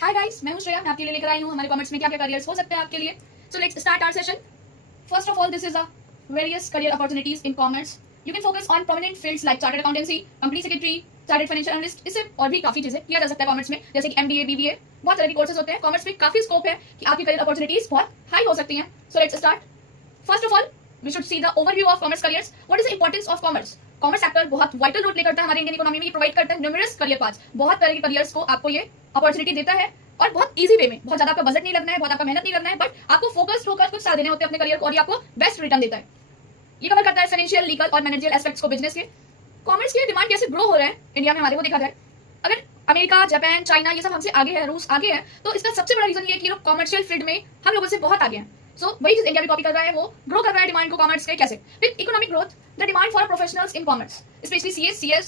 Hi guys, मैं हूं श्रेया। मैं आपके लिए लेकर आई हूं हमारे कॉमर्स में क्या क्या करियर्स हो सकते हैं आपके लिए। So let's start our session. First of all, this is a various career opportunities in commerce. You can focus on prominent fields like chartered accountancy, company secretary, chartered financial analyst. इससे और भी काफी चीजें किया जा सकता है कॉमर्स में, जैसे कि एमबीए, बीबीए, बहुत तरह के कोर्सेज होते हैं। कॉमर्स में काफी स्कोप है कि आपकी करियर अपॉर्चुनिटीज बहुत हाई हो सकती हैं। सो let's start. First of all, we should see the overview of commerce careers. What is the importance of commerce? Commerce sector बहुत वाइटल रोल प्ले करता है हमारे इंडियन इकोनॉमी में। प्रोवाइड करता है न्यूमरस करियर पाथ्स, बहुत तरह के करियर्स को आपको ये अपॉर्चुनिटी देता है और बहुत इजी वे में। बहुत ज्यादा आपका बजट नहीं लगना है, बहुत आपका मेहनत नहीं लगना है, बट आपको फोकस्ड होकर कुछ साल देने होते हैं अपने करियर को और ये आपको बेस्ट रिटर्न देता है। ये कवर करता है फाइनेंशियल, लीगल और मैनेजरियल एस्पेक्ट्स को बिजनेस के। कॉमर्स की डिमांड कैसे ग्रो हो रहा है इंडिया में हमारे को देखा जाए, अगर अमेरिका, जापान, चाइना ये सब हमसे आगे है, रूस आगे है, तो इसका सबसे बड़ा रीजन ये है कि लोग कॉमर्शियल फील्ड में हम लोगों से बहुत आगे हैं। सो वही चीज इंडिया भी कॉपी कर रहा है, वो ग्रो कर रहा है डिमांड को कॉमर्स के। कैसे? With economic growth the demand for professionals in commerce specially CS, CS,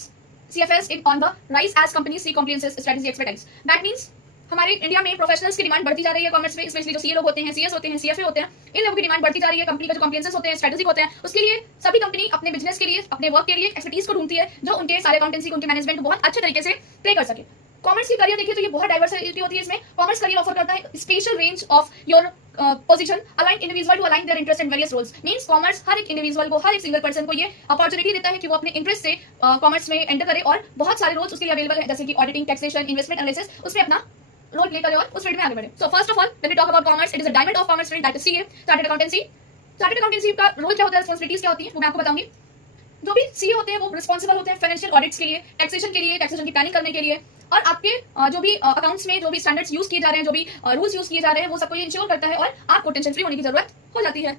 CFS in on the rise as companies see compliances strategy expertise. That means हमारे इंडिया में प्रोफेशनल्स की डिमांड बढ़ती जा रही है कॉमर्स में, स्पेशली जो सीए लोग होते हैं, सीएस होते हैं, सीएफए होते हैं, इन लोगों की डिमांड बढ़ती जा रही है। कंपनी का जो कॉम्प्लायंसेस होते हैं, स्ट्रेटजी होते हैं, उसके लिए सभी कंपनी अपने बिजनेस के लिए, अपने वर्क के लिए एक्सपर्टीज को ढूंढती है जो उनके सारे अकाउंटेंसी, उनके मैनेजमेंट को बहुत अच्छे तरीके से प्ले कर सके। कॉमर्स की करियर देखिए तो ये बहुत डाइवर्सिटी होती है इसमें। कॉमर्स करियर ऑफर करता है special range of your position align individual to align their interest in various roles. Means commerce हर एक इंडिविजुअल को, हर एक सिंगल पर्सन को ये अपॉर्चुनिटी देता है कि वो अपने इंटरेस्ट से कॉमर्स में एंटर करे और बहुत सारे रोल्स उसके लिए अवेलेबल है, जैसे कि ऑडिटिंग, टैक्सेशन, इन्वेस्टमेंट एनालिसिस, उसमें अपना रोल प्ले करे और उस फील्ड में आगे बढ़े। So first of all when we talk about commerce, it is a diamond of commerce field, that is CA, chartered accountancy. Chartered accountancy का रोल क्या होता है, रिस्पांसिबिलिटीज क्या होती है, वो मैं आपको बताऊंगी। जो भी सीए होते हैं वो रिस्पांसिबल होते हैं फाइनेंशियल ऑडिट्स के लिए, टैक्सेशन के लिए, टैक्सेशन की प्लानिंग करने के लिए, और आपके जो भी अकाउंट्स में जो भी स्टैंडर्ड्स यूज किए जा रहे हैं, जो भी रूल्स यूज किए जा रहे हैं, वो सबको ये इंश्योर करता है और आपको टेंशन फ्री होने की जरूरत हो जाती है।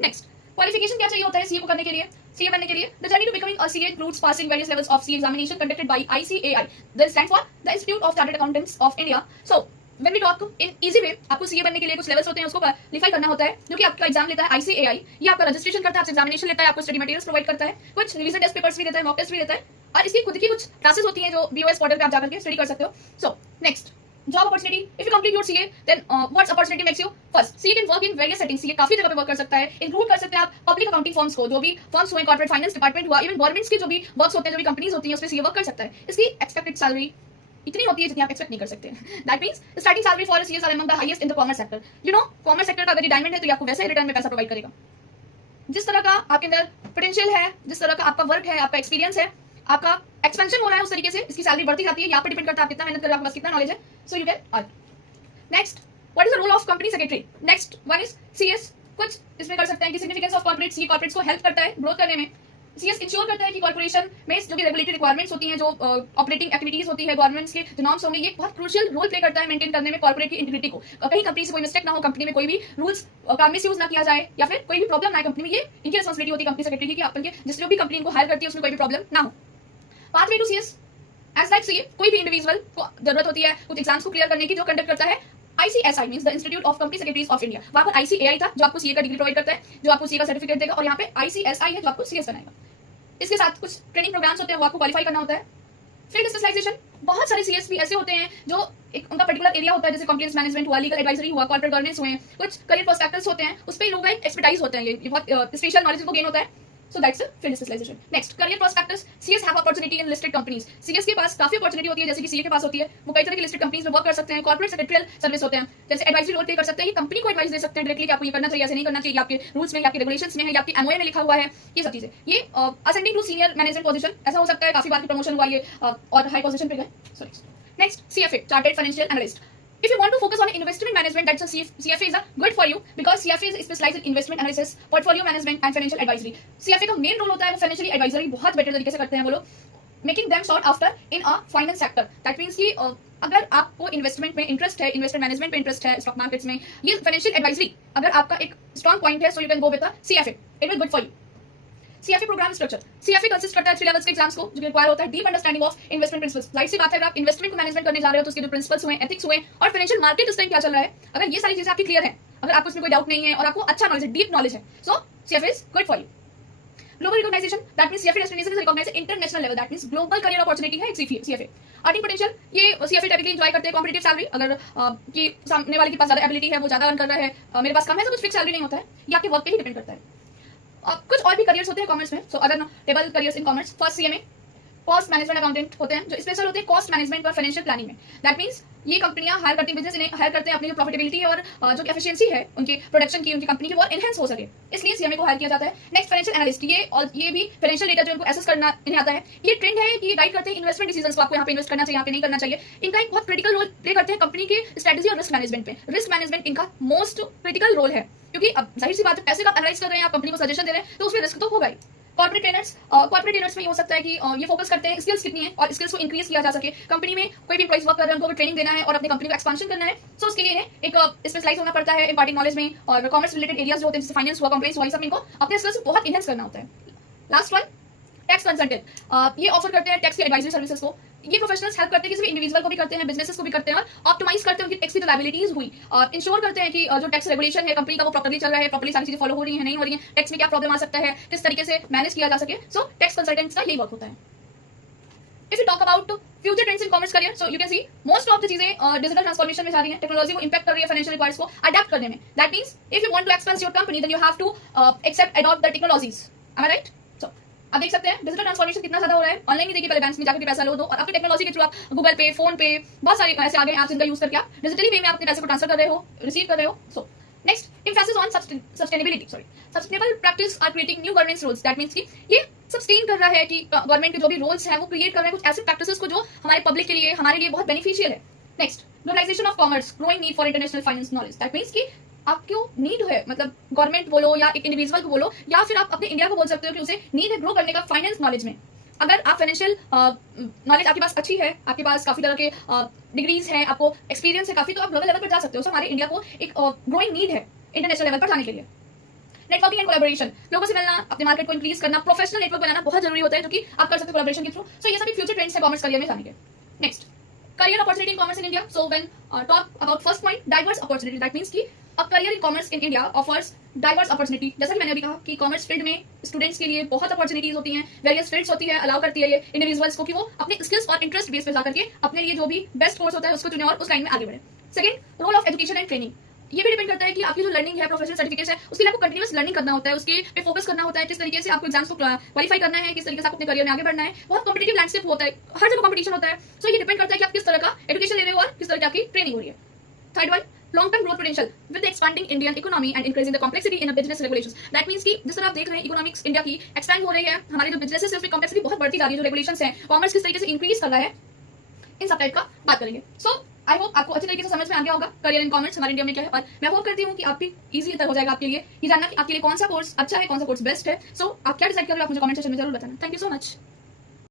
नेक्स्ट, क्वालिफिकेशन क्या चाहिए होता है सीए को करने के लिए, सीए बनने के लिए? The journey to becoming a CA includes passing various levels of CA examination conducted by ICAI, that stand for the institute of chartered accountants of India. So when we talk in easy way, आपको CA बनने के लिए कुछ levels होते हैं, उसको qualify करना होता है, जो कि आपका एग्जाम लेता है आईसीएआई। ये आपका रजिस्ट्रेशन करता है, आपसे एग्जामिनेशन लेता है, आपको स्टडी मटेरियल्स प्रोवाइड करता है, कुछ रिवीजन टेस्ट पेपर्स भी देता है, मॉक टेस्ट भी देता है, और इसकी खुद की कुछ क्लासेस होती हैं जो बीओएस पोर्टल पे आप जाकर के स्टडी कर सकते हो। So next, job opportunity. If you complete your CA then what's opportunity makes you? First, CA can work in various settings. CA काफी जगह पे वर्क कर सकता है, इंक्लूड कर सकते हैं आप पब्लिक अकाउंटिंग फर्म्स को, जो भी फर्म्स हुए, कॉर्पोरेट फाइनेंस डिपार्टमेंट हुआ, इवन गवर्नमेंट्स के जो भी वर्क्स होते हैं, जो भी कंपनीज होती हैं, उसमें सीए वर्क कर सकता है। इसकी एक्सपेक्टेड सैलरी इतनी होती है जितनी आप एक्सपेक्ट नहीं कर सकते। That means starting salary for CS are among the highest in the commerce sector. You know, commerce sector का अगर ये डायमंड है तो ये आपको वैसे ही रिटर्न में पैसा प्रोवाइड करेगा। जिस तरह का आपके अंदर पोटेंशियल है, जिस तरह का आपका वर्क है, आपका एक्सपीरियंस है, आपका एक्सपेंशन हो रहा है, उस तरीके से इसकी सैलरी बढ़ती जाती है। यहाँ पे डिपेंड करता है आप कितना मेहनत कर रहे हो, आपके पास कितना नॉलेज है। So you can earn. Next, what is the role of company secretary? Next one is CS. कुछ इसमें कर सकते हैं कि significance of corporate, C corporates को हेल्प करता है ग्रोथ करने में। सीएस इंश्योर करता है कि कॉर्पोरेशन में जो भी रेगुलेटरी रिक्वायरमेंट्स होती हैं, जो ऑपरेटिंग एक्टिविटीज होती है, गवर्नमेंट्स के जो नॉर्म्स होंगे, ये बहुत क्रूशियल रोल प्ले करता है मेंटेन करने में कॉर्पोरेट की इंटीग्रिटी को। कहीं कंपनी से कोई मिस्टेक ना हो, कंपनी में कोई भी रूल्स का मिसयूज ना किया जाए, या फिर कोई भी प्रॉब्लम ना आए कंपनी में, ये इनकी रिस्पांसिबिलिटी होती है कंपनी सेक्रेटरी की कि अपन के जिस जो भी कंपनी इनको हायर करती है उसमें कोई भी प्रॉब्लम ना हो। Pathway to CS, as like CA, कोई भी इंडिविजुअल को जरूरत होती है कुछ एग्जाम्स को क्लियर करने की, जो कंडक्ट करता है ICSI means the institute of company secretaries of India. वहां पर ICAI था जो आपको सीए का डिग्री प्रोवाइड करता है, जो आपको सीए का सर्टिफिकेट देगा, और यहाँ पे ICSI है जो आपको सीएस बनाएगा। इसके साथ कुछ ट्रेनिंग प्रोग्राम्स होते हैं, वो आपको क्वालिफाई करना होता है। फील्ड स्पेशलाइजेशन, बहुत सारे सीएस भी ऐसे होते हैं जो एक उनका पर्टिकुलर एरिया होता है, जैसे कंप्लेंट्स मैनेजमेंट हुआ, लीगल एडवाइजरी हुआ, कॉर्पोरेट गवर्नेंस हुए, कुछ करियर प्रोस्पेक्टस होते हैं, उस पे लोगों का एक्सपर्टाइज होता है, ये बहुत स्पेशल नॉलेज को गेन होता है। So that's a field specialization. Next, career prospectus. CS have opportunity in listed companies. CS के पास काफी अपॉर्चुनिटी होती है, जैसे कि सीए के पास होती है। वो कई तरह की लिस्टेड कंपनीज में वर्क कर सकते हैं, कॉर्पोरेट सेक्रेटरियल सर्विस होते हैं, जैसे एडवाइजरी रोल प्ले कर सकते हैं, ये कंपनी को एडवाइस दे सकते हैं डायरेक्टली कि आपको ये करना चाहिए, ऐसे नहीं करना चाहिए, आपके रूल्स में, आपके रेगुलेशंस में है, या आपकी एमओए में लिखा हुआ है, ये सब चीजें। ये ascending to senior management position ऐसा हो सकता है, काफी बार की प्रमोशन हुआ ये और हाई पोजीशन पे गए। Sorry. Next, CFA, chartered financial analyst. If you want to focus on investment management, that's a CFA is a good for you because CFA is specialized in investment analysis, portfolio management and financial advisory. CFA का main role होता है वो financial advisory बहुत better तरीके से करते हैं वो लोग, making them sort after in a finance sector. That means कि अगर आपको इन्वेस्टमेंट में इंटरेस्ट है, इन्वेस्टमेंट मैनेजमेंट में इंटरेस्ट है, स्टॉक मार्केट्स में, ये फाइनेंशियल एडवाइजरी अगर आपका एक स्ट्रॉन्ग पॉइंट है, so you can go with the CFA. It will good for you. CFA program structure. CFA consist करता है 3 लेवल्स के एग्जाम्स को, जो रिक्वायर होता है deep understanding of investment principles. जाहिर सी बात है, अगर आप इन्वेस्टमेंट को मैनेजमेंट करने जा रहे हो तो उसके जो प्रिंसिपल्स हुए, एथिक्स हुए, और फाइनेंशियल मार्केट उस टाइम क्या चल रहा है, अगर ये सारी चीजें आपकी क्लियर है, अगर आपको इसमें कोई डाउट नहीं है और आपको अच्छा नॉलेज है, डीप नॉलेज है, so CFA is good for you. Global recognisation, that means CFA destination is recognised international level, that means global career opportunity है एक CFA। अर्निंग पोटेंशियल, ये CFA टाइपिकली एंजॉय करते हैं कॉम्पिटिटिव सैलरी, अगर कि सामने वाले के पास ज्यादा एबिलिटी है, वो ज्यादा अर्न कर रहा है, मेरे पास कम है, तो कुछ फिक्स सैलरी नहीं होता है, ये आपके वर्क पे ही डिपेंड करता है। कुछ और भी करियर्स होते हैं कॉमर्स में। So other table careers in commerce, first CMA, cost management accountant होते हैं जो स्पेशल होते हैं कॉस्ट मैनेजमेंट और फाइनेंशियल प्लानिंग में। दैट मींस ये कंपनियां हायर करती हैं, बिजनेस इन्हें हायर करते हैं अपनी जो प्रॉफिटेबिलिटी और जो एफिशिएंसी है उनकी प्रोडक्शन की, उनकी कंपनी की, वो एनहेंस हो सके, इसलिए सीएमए को हायर किया जाता है। नेक्स्ट फाइनेंशियल एनालिस्ट, ये और ये भी फाइनेंशियल डेटा जो इनको एसेस करना इन्हें आता है। ये ट्रेंड है कि गाइड करते हैं इन्वेस्टमेंट डिसीजंस को, आपको यहाँ पे इन्वेस्ट करना चाहिए, यहाँ पे नहीं करना चाहिए। इनका एक बहुत क्रिटिकल रोल प्ले करते हैं कंपनी की स्ट्रेटेजी और रिस्क मैनेजमेंट पे। रिस्क मैनेजमेंट इनका मोस्ट क्रिटिकल रोल है, क्योंकि अब जाहिर सी बात है पैसे का एनालाइज कर रहे हैं आप, कंपनी को सजेशन दे रहे हैं, तो उसमें रिस्क तो होगा ही। कॉर्पोरेट ट्रेनर्स में ये हो सकता है कि ये फोकस करते हैं स्किल्स कितनी है और स्किल्स को इंक्रीज किया जा सके। कंपनी में कोई भी एम्प्लॉइज वर्क कर रहे हैं उनको भी ट्रेनिंग देना है और अपनी कंपनी को एक्सपांशन करना है, सो उसके लिए एक स्पेशलाइज होना पड़ता है इम्पार्टिंग नॉलेज में, और कॉमर्स रिलेटेड एरियाज जो होते हैं जैसे फाइनेंस हुआ, कंप्लायंस हुआ, सब इनको अपने स्किल्स को बहुत इनहेंस करना होता है। लास्ट वन, टैक्स कंसल्टेंट, ये ऑफर करते हैं टैक्स की एडवाइजरी सर्विसेज को। ये प्रोफेशनल्स हेल्प करते हैं किसी भी इंडिविजुअल को भी करते हैं, बिजनेसेस को भी करते हैं, और ऑप्टिमाइज करते हैं उनकी टैक्स की लायबिलिटीज हुई, और इंश्योर करते हैं कि जो टैक्स रेगुलेशन है कंपनी का वो प्रॉपर्ली चल रहा है, प्रॉपर्ली सारी चीजें फॉलो हो रही है, नहीं हो रही है, टैक्स में क्या प्रॉब्लम आ सकता है, किस तरीके से मैनेज किया जा सके। सो टैक्स कंसल्टेंट्स का यही वर्क होता है। If you talk about future trends in commerce career, so you can see most of the चीजें डिजिटल ट्रांसफॉर्मेशन में जा रही है, टेक्नोलॉजी को इंपैक्ट कर रही है फाइनेंशियल रिक्वायर्स को अडैप्ट करने में। That means if you want to expand your company then you have to accept adopt the technologies. Am I right? आप देख सकते हैं डिजिटल ट्रांसफॉर्मेशन कितना ज्यादा हो रहा है। ऑनलाइन ही देखिए, पहले बैंक में जाकर पैसा लो दो, और आपकी टेक्नोलॉजी के थ्रू आप गूगल पे, फोन पे, बहुत सारे ऐसे आगे ऐप्स इनका यूज करके आप डिजिटली वे में अपने पैसे को ट्रांसफर कर रहे हो, रिसीव कर रहे हो। So next, emphasis on sustainability, sustainable practice are creating new governance rules. That means कि ये सस्टेन कर रहा है कि गवर्नमेंट के जो भी रूल्स हैं वो क्रिएट कर रहे हैं कुछ ऐसे प्रैक्टिसेस को जो हमारे पब्लिक के लिए, हमारे लिए बहुत बेनिफिशियल है। Next, globalisation of commerce, growing need for international finance knowledge. That means कि आपको नीड है, मतलब गवर्नमेंट बोलो या एक इंडिविजुअल को बोलो, या फिर आप अपने इंडिया को बोल सकते हो कि उसे नीड है ग्रो करने का फाइनेंस नॉलेज में। अगर आप फाइनेंशियल नॉलेज आपके पास अच्छी है, आपके पास काफी तरह के डिग्रीज हैं, आपको एक्सपीरियंस है काफी, तो आप ग्लोबल लेवल पर जा सकते हो। सो हमारे इंडिया को एक ग्रोइंग नीड है इंटरनेशनल लेवल पर जाने के लिए। नेटवर्किंग एंड कोलैबोरेशन, लोगों से मिलना, अपने मार्केट को इंक्रीज करना, प्रोफेशनल नेटवर्क बनाना बहुत जरूरी होता है, जो कि आप कर सकते हो कोलैबोरेशन के थ्रू। सो ये सभी फ्यूचर ट्रेंड्स है कॉमर्स करियर में जाने के। Next, career opportunity in commerce in India. So when talk about first point, diverse opportunity. That means कि a career in commerce in India offers diverse opportunity. जैसा कि मैंने अभी कहा कि कॉमर्स फील्ड में स्टूडेंट्स के लिए बहुत अपॉर्चुनिटीज होती हैं, वेरियस फील्ड्स होती है, अलाउ करती है ये इंडिविजुअल्स को कि वो अपने स्किल्स और इंटरेस्ट बेस पे जाकर के अपने लिए जो भी बेस्ट कोर्स होता है उसको चुने और उस लाइन में आगे बढ़े। Second, role of education and training, ये भी डिपेंड करता है कि आपकी जो लर्निंग है, प्रोफेशनल सर्टिफिकेट्स है, उसके लिए आपको कंटिन्यूअस लर्निंग करना होता है, उसके पे फोकस करना होता है, किस तरीके से आपको एग्जाम्स को क्वालिफाई करना है, किस तरीके से आपको अपने करियर में आगे बढ़ना है। बहुत कॉम्पिटिटिव लैंडस्केप होता है, हर जगह कॉम्पिटिशन होता है। सो ये डिपेंड करता है कि आप किस तरह का एजुकेशन ले रहे हो और किस तरह की आपकी ट्रेनिंग हो रही है। Third one, long term growth potential with expanding Indian economy and increasing the complexity in business regulations. That means कि जिस तरह आप देख रहे हैं इकोनॉमिक्स इंडिया की एक्सपैंड हो रही है, हमारे जो बिजनेसेस है उसकी कॉम्प्लेक्सिटी बहुत बढ़ती जा रही है, जो रेगुलेशंस हैं, कॉमर्स किस तरीके से इंक्रीज कर रहा है, इन सब टाइप का बात करेंगे। सो आई होप आपको अच्छे तरीके से समझ में आ गया होगा करियर इन कॉमर्स हमारे इंडिया में क्या है, और मैं होप करती हूँ कि आप भी इजी हो जाएगा आपके लिए ये जानना कि आपके लिए कौन सा कोर्स अच्छा है, कौन सा कोर्स बेस्ट है। सो आप क्या डिसाइड कर रहे हो, आप मुझे कमेंट सेक्शन में जरूर बताना। Thank you so much.